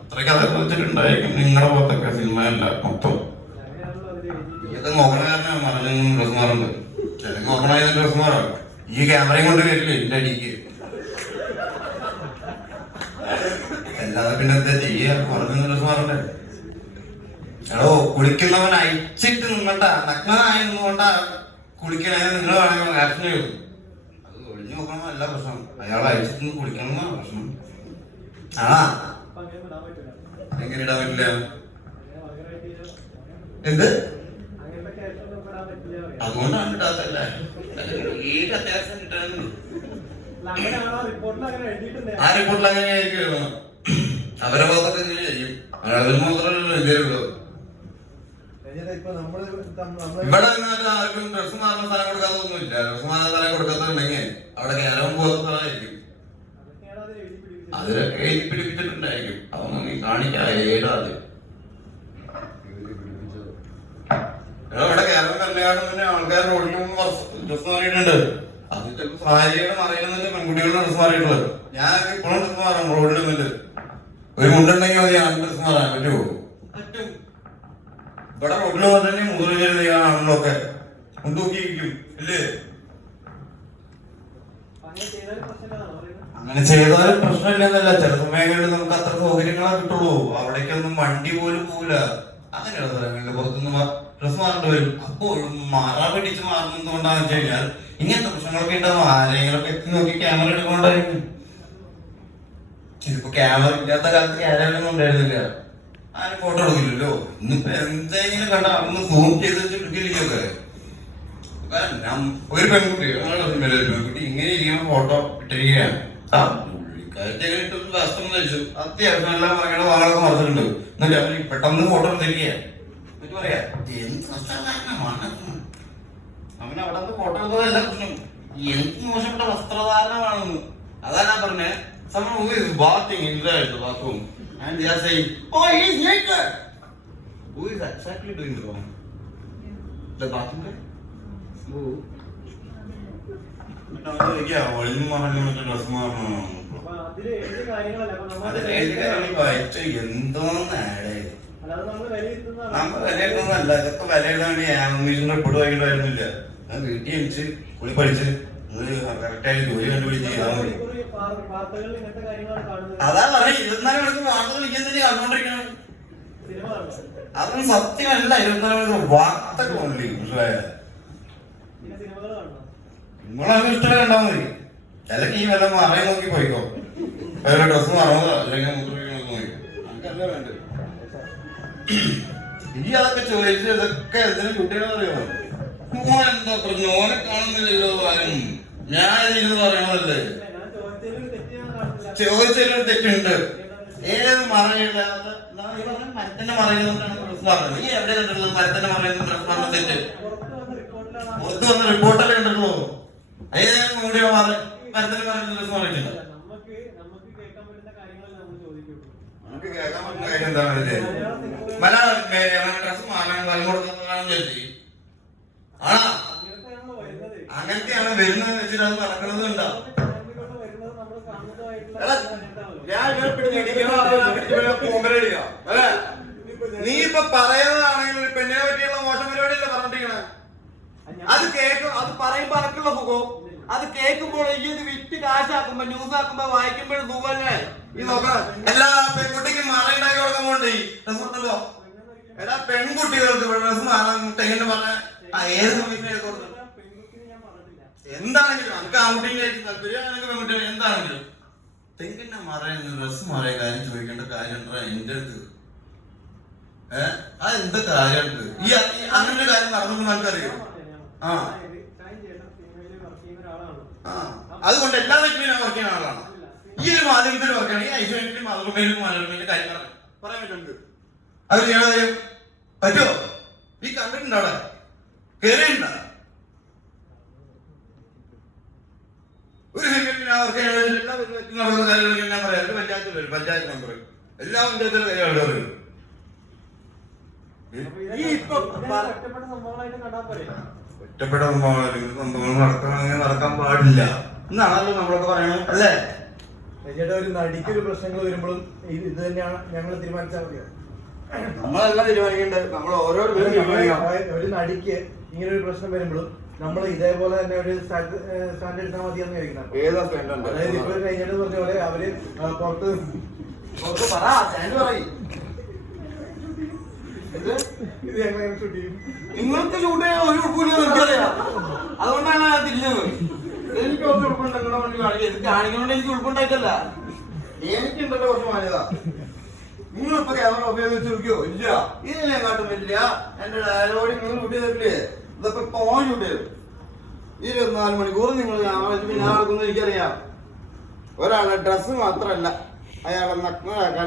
അത്രയ്ക്ക് അത് വെച്ചിട്ടുണ്ടായിരിക്കും നിങ്ങളുടെ പോലത്തൊക്കെ സിനിമയല്ല മൊത്തം. നോക്കണ കാരണം മറഞ്ഞും ഡ്രസ് മാറുണ്ട് ചിലക്ക് നോക്കണ ഈ ക്യാമറയും കൊണ്ട് വരില്ല എന്റെ അടിക്ക്. അല്ലാതെ പിന്നെ എന്താ ചെയ്യുക മറഞ്ഞു ഡ്രസ് മാറണ്ടേ എടോ കുളിക്കുന്നവൻ അയച്ചിട്ട് നിങ്ങണ്ട നഗ്നനായി നിന്നുകൊണ്ടാ കുളിക്കണേ. നിങ്ങൾ വേണമെങ്കിൽ ആക്ഷൻ അത് അല്ല പ്രശ്നം. അയാൾ അയച്ചിട്ട് കുളിക്കണം എന്നാണ് പ്രശ്നം. ആ. എങ്ങനെ ഇടാൻ പറ്റില്ല. എന്ത്. അതുകൊണ്ടാണ് ആ റിപ്പോർട്ടിൽ അങ്ങനെ ആയിരിക്കും അവരെ ഭാഗത്തൊക്കെ ചെയ്യും. അതിൽ മാത്രമല്ല എഴുതിയുള്ളൂ ഇവിടെ ആർക്കും ഡ്രസ് മാറുന്ന സ്ഥലം കൊടുക്കാത്തൊന്നുമില്ല ഡ്രസ് മാറുന്ന സ്ഥലം കൊടുക്കാത്തുണ്ടെങ്കിൽ അവിടെ കേരളം പോകുന്ന സ്ഥലമായിരിക്കും. അതിലൊക്കെ എഴുതി പിടിപ്പിച്ചിട്ടുണ്ടായിരിക്കും. അതൊന്നും നീ കാണിക്കാ ഏടാത് ഇവിടെ കേരളം കല്യാണം തന്നെ ആൾക്കാർ റോഡിൽ ഡ്രസ് മാറിയിട്ടുണ്ട്. അത് ചിലപ്പോൾ മറയുന്നില്ല പെൺകുട്ടികളുടെ ഡ്രസ് മാറിയിട്ടുള്ളത്? ഞാൻ ഇപ്പോഴും ഡ്രസ് മാറാം ഒരു മുണ്ടുണ്ടെങ്കിൽ മതി ഞാൻ ഡ്രസ് മാറാൻ പറ്റുമോ പറ്റും ഇവിടെ റോഡിൽ വന്നിട്ട് മുതലുകയാണ് ആണുങ്ങളൊക്കെ മുൻതൂക്കിയിരിക്കും ഇല്ലേ അങ്ങനെ ചെയ്താലും പ്രശ്നമില്ലെന്നല്ല ചില സമയങ്ങളിൽ നമുക്ക് അത്ര സൗകര്യങ്ങളെ കിട്ടുള്ളൂ. അവിടേക്കൊന്നും വണ്ടി പോലും പോവില്ല. അങ്ങനെയുള്ള സ്ഥലങ്ങളിൽ പുറത്തുനിന്ന് ഡ്രസ് മാറേണ്ടി വരും. അപ്പോൾ മാറാ പിടിച്ച് മാറുന്നതുകൊണ്ടാന്ന് വെച്ച് കഴിഞ്ഞാൽ ഇങ്ങനത്തെ പ്രശ്നങ്ങളൊക്കെ ഉണ്ടാവും ആരെങ്കിലൊക്കെ എത്തി നോക്കി ക്യാമറ എടുക്കൊണ്ടായിരിക്കും ഇതിപ്പോ ക്യാമറ ഇല്ലാത്ത കാലത്ത് ക്യാമറ ഒന്നും ഉണ്ടായിരുന്നില്ല ആരും ഫോട്ടോ എടുക്കില്ലല്ലോ? ഇന്നിപ്പോ എന്തെങ്കിലും കണ്ട അന്ന് സൂം ചെയ്ത് എടുക്കില്ലൊക്കെ ഒരു പെൺകുട്ടി പെൺകുട്ടി ഇങ്ങനെ ഇരിക്കുന്ന ഫോട്ടോ ഇട്ടിരിക്കുകയാണ്. ഇങ്ങനെ എല്ലാം വാളൊക്കെ എന്ത് മോശപ്പെട്ട വസ്ത്രധാരണമാണെന്ന്? അതാ ഞാൻ പറഞ്ഞേ. സമയം who is bathroom and they are saying oh he is naked. Who is exactly doing the wrong? The bathroom guy? ഞാൻ വീട്ടിൽ കുളി പഠിച്ച് കറക്റ്റായിട്ട് ജോലി കണ്ടുപിടിച്ച് ചെയ്താൽ മതി അതാ പറഞ്ഞ ഇരുപത്തിനാല് മണിക്കൂർ വാർത്ത തന്നെ കണ്ടുകൊണ്ടിരിക്കണം സിനിമ കാണുന്നത്. അതൊന്നും സത്യമല്ല ഇരുപത്തിനാല് മണിക്കൂർ വാർത്ത കൊള്ളി മനസ്സിലായ? നിങ്ങളത് ഇഷ്ടം കണ്ടാൽ മതി. അല്ലെങ്കിൽ ഈ വല്ല മറയെ നോക്കി പോയിക്കോ. വേറെ ഡ്രസ് മറന്നോ അല്ലെങ്കിൽ മുദ്രയ്ക്കണോ നോക്കി. നമുക്കല്ല വേണ്ടത്? ഇനി അതൊക്കെ ചോദിച്ചു ഇതൊക്കെ എന്തിനു കുട്ടികളെ അറിയാമോ? മോൻ എന്താ പറഞ്ഞു? ഓനെ കാണുന്നില്ലല്ലോ ആരും. ഞാൻ ഇതിന് പറയണമല്ലേ ചോദിച്ചതിലൊരു തെറ്റുണ്ട് ഏത് മറയില്ലാത്ത മരത്തിന്റെ മറയുന്നതാണ് ഡ്രസ് പറഞ്ഞത്. എവിടെ കണ്ടിട്ടുള്ളത്? മരത്തിന്റെ മറയുന്ന ഡ്രസ് പറഞ്ഞ തെറ്റ് പുറത്ത് വന്ന റിപ്പോർട്ടല്ലേ കണ്ടിട്ടുള്ളൂ? അതിന് കൂടിയോ മറ മരത്തിന്റെ മറയുന്ന ഡ്രസ് പറഞ്ഞിട്ടില്ല നമുക്ക് കേൾക്കാൻ പറ്റുന്ന കാര്യം എന്താണ്? മലയാളം ഡ്രസ് മാറാൻ ആണോ? അങ്ങനത്തെയാണ് വരുന്നത് വെച്ചിട്ട് അത് നടക്കുന്നത് ഉണ്ടാ ചാനലിലൂടെ വരുന്നത് നമ്മൾ കാണുന്നതായിട്ടുള്ള എടാ, അങ്ങനത്താണല്ലോ. നീ ഇപ്പൊ പറയുന്നതാണെങ്കിൽ ഒരു പെണ്ണിനെ പറ്റിയുള്ള മോശം പരിപാടിയല്ലേ പറഞ്ഞിരിക്കണേ അത് കേൾക്കും അത് പറയുമ്പോ അനക്കുള്ള സുഖവും. അത് കേൾക്കുമ്പോൾ ഇത് വിറ്റ് കാശാക്കുമ്പോ ന്യൂസ് ആക്കുമ്പോ വായിക്കുമ്പോഴും സുഖമല്ലേ ഈ നോക്കണം എല്ലാ പെൺകുട്ടിക്കും മറയുണ്ടാക്കി കൊടുക്കാൻ പോണ്ടേ ഡ്രസ് കൊടുത്തല്ലോ എടാ പെൺകുട്ടികൾക്ക് ഡ്രസ് മാറാൻ തെങ്ങിട്ട് പറഞ്ഞ ഏത് സമയത്ത് എന്താണെങ്കിലും നമുക്ക് ആൺകുട്ടിയിലേക്ക് താല്പര്യം പെൺകുട്ടികൾ എന്താണെങ്കിലും. തെങ്ങിന്റെ മറയിൽ ഡ്രസ് മാറിയ കാര്യം ചോദിക്കേണ്ട കാര്യം എന്റെ അടുത്ത്? ഏഹ് അത് എന്താ കാര്യം ഈ അങ്ങനെ കാര്യം നടന്നു നമുക്കറിയോ ഞാൻ ആ. അതുകൊണ്ട് എല്ലാ വ്യക്തിയും വർക്ക് ചെയ്യുന്ന ആളാണ്. ഈ ഒരു മാധ്യമത്തിൽ വർക്ക് ചെയ്യണം ഈ ഐശ്വര്യത്തിലും മാതൃഭൂമിയിലും മനോരമയിലും കാര്യം പറയാം പറയാൻ പറ്റുന്നുണ്ട്? അത് ചെയ്യണ പറ്റുമോ ഈ കണ്ടിട്ടുണ്ടോ അവിടെ? കേറിയിട്ടുണ്ടോ ഒരു സെക്കൻഡ് ഞാൻ വർക്ക് ചെയ്യുന്ന എല്ലാ നടക്കുന്ന കാര്യങ്ങളും ഞാൻ പറയാം. ഒരു പഞ്ചായത്തിൽ വരും. പഞ്ചായത്ത് മെമ്പർ എല്ലാ പഞ്ചായത്തിലും കാര്യം അവിടെ ഈ ഇതൊക്കെ- ഇപ്പൊ ഇതൊക്കെ പറ- ഒറ്റപ്പെട്ട സംഭവങ്ങൾ സംഭവങ്ങൾ നടക്കണമെങ്കിൽ നടക്കാൻ പാടില്ല. എന്നാണല്ലോ നമ്മളൊക്കെ പറയണത് അല്ലേ? ചേട്ടാ ഒരു നടിക്കൊരു പ്രശ്നങ്ങൾ വരുമ്പോഴും ഇത് തന്നെയാണ് ഞങ്ങൾ തീരുമാനിച്ചാൽ മതിയോ? നമ്മളെല്ലാം തീരുമാനിക്കേണ്ടത്. നമ്മൾ ഓരോ ഒരു നടിക്ക് ഇങ്ങനെ ഒരു പ്രശ്നം വരുമ്പോഴും നമ്മൾ ഇതേപോലെ തന്നെ ഒരു സ്റ്റാൻഡ് എടുത്താൽ മതി ചോദിക്കണം. ഏതാ സ്റ്റാൻഡ് അതായത് ഇപ്പൊ കഴിഞ്ഞിട്ട് പറഞ്ഞ പോലെ അവർ പുറത്ത് പുറത്ത് പറ സ്റ്റാൻഡ് പറയും. നിങ്ങൾക്ക് ഷൂട്ട് ചെയ്യാൻ ഒരു എനിക്കറിയാം അതുകൊണ്ടാണ് ഞാൻ തിരിഞ്ഞത്. എനിക്ക് കുറച്ച് ഉൾപ്പുണ്ട് നിങ്ങളുടെ മുന്നിൽ കാണിക്കുക ഇത് കാണിക്കുന്നതുകൊണ്ട് എനിക്ക് ഉൾപ്പുണ്ടായിട്ടല്ല എനിക്കുണ്ടല്ലോ കുറച്ച് മാന്യത. നിങ്ങളിപ്പോ ക്യാമറ ഉപയോഗിച്ച് നോക്കിയോ? ഇല്ല. ഇതിനെ കാട്ടുന്നില്ല. എന്റെ ഡയലോഗ് നിങ്ങൾ കൂട്ടി ചെയ്തിട്ടില്ലേ പോകാൻ ഷൂട്ട് ഇരുപത്തിനാല് മണിക്കൂർ നിങ്ങൾ ഞാൻ എനിക്കറിയാം. ഒരാളുടെ ഡ്രസ്സ് മാത്രമല്ല അയാളെ നഗ്നരാക്കാൻ